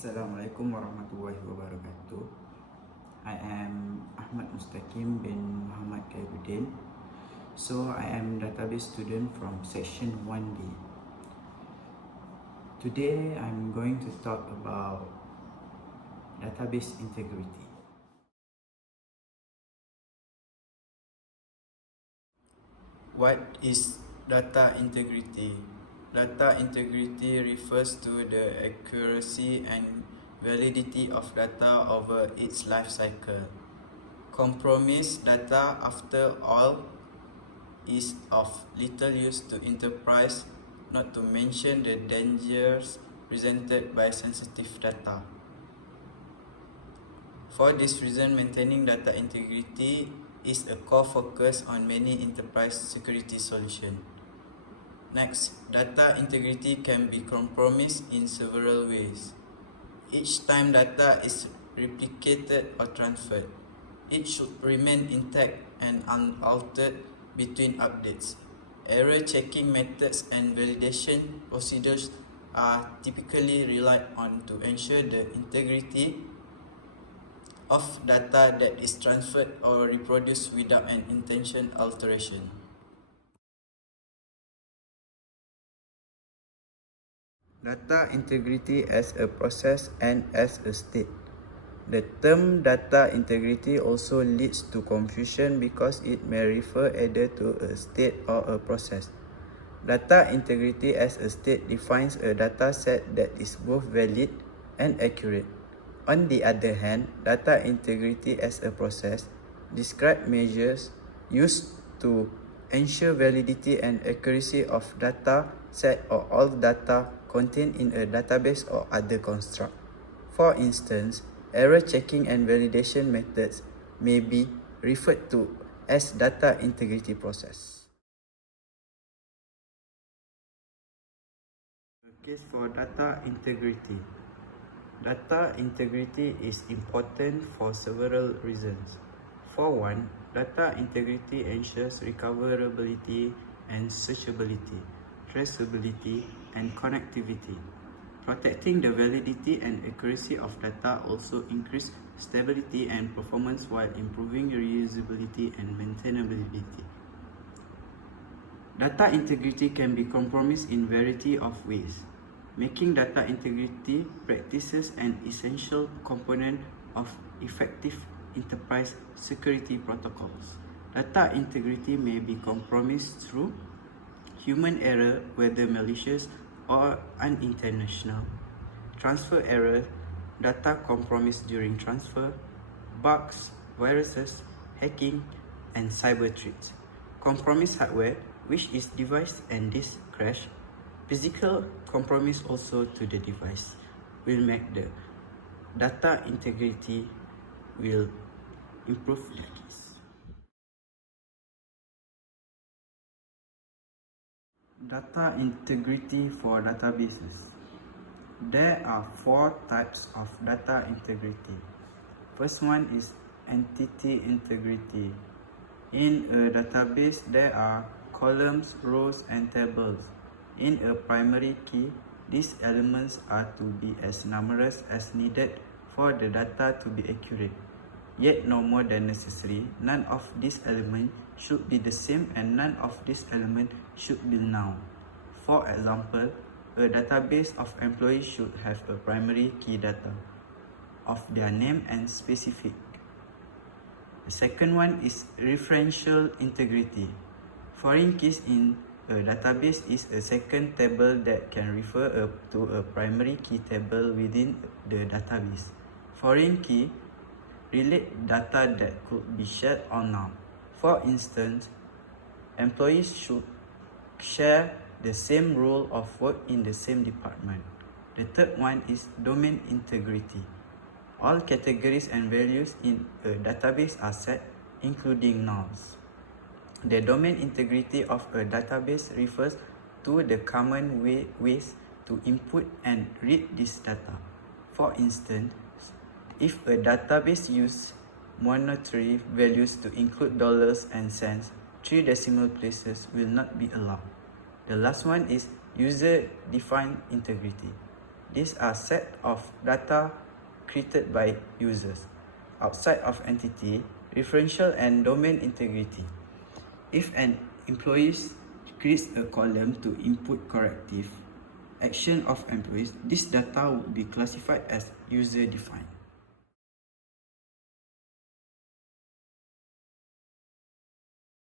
Assalamualaikum warahmatullahi wabarakatuh. I am Ahmad Mustaqim bin Muhammad Kaibuddin. So I am database student from section 1B. Today I'm going to talk about database integrity. What is data integrity? Data integrity refers to the accuracy and validity of data over its life cycle. Compromised data, after all, is of little use to enterprise, not to mention the dangers presented by sensitive data. For this reason, maintaining data integrity is a core focus on many enterprise security solutions. Next, data integrity can be compromised in several ways. Each time data is replicated or transferred, it should remain intact and unaltered between updates. Error checking methods and validation procedures are typically relied on to ensure the integrity of data that is transferred or reproduced without an intentional alteration. Data integrity as a process and as a state. The term data integrity also leads to confusion because it may refer either to a state or a process. Data integrity as a state defines a data set that is both valid and accurate. On the other hand, data integrity as a process describes measures used to ensure validity and accuracy of data set or all data contained in a database or other construct. For instance, error checking and validation methods may be referred to as data integrity process. The case for data integrity. Data integrity is important for several reasons. For one, data integrity ensures recoverability and searchability, traceability, and connectivity. Protecting the validity and accuracy of data also increases stability and performance while improving reusability and maintainability. Data integrity can be compromised in variety of ways, making data integrity practices an essential component of effective enterprise security protocols. Data integrity may be compromised through human error, whether malicious or unintentional, transfer error, data compromise during transfer, bugs, viruses, hacking, and cyber threats. Compromised hardware, which is device and disk crash, physical compromise also to the device, will make the data integrity will improve the case. Data integrity for databases. There are 4 types of data integrity. First one is entity integrity. In a database, there are columns, rows, and tables. In a primary key, these elements are to be as numerous as needed for the data to be accurate, yet no more than necessary. None of these elements should be the same and none of these elements should be null. For example, a database of employees should have a primary key data of their name and specific. The second one is referential integrity. Foreign keys in a database is a second table that can refer to a primary key table within the database. Foreign key relate data that could be shared or not. For instance, employees should share the same role of work in the same department. The third one is domain integrity. All categories and values in a database are set, including nulls. The domain integrity of a database refers to the common ways to input and read this data. For instance, if a database uses monetary values to include dollars and cents, 3 decimal places will not be allowed. The last one is user-defined integrity. These are set of data created by users. Outside of entity, referential and domain integrity. If an employee creates a column to input corrective action of employees, this data would be classified as user-defined.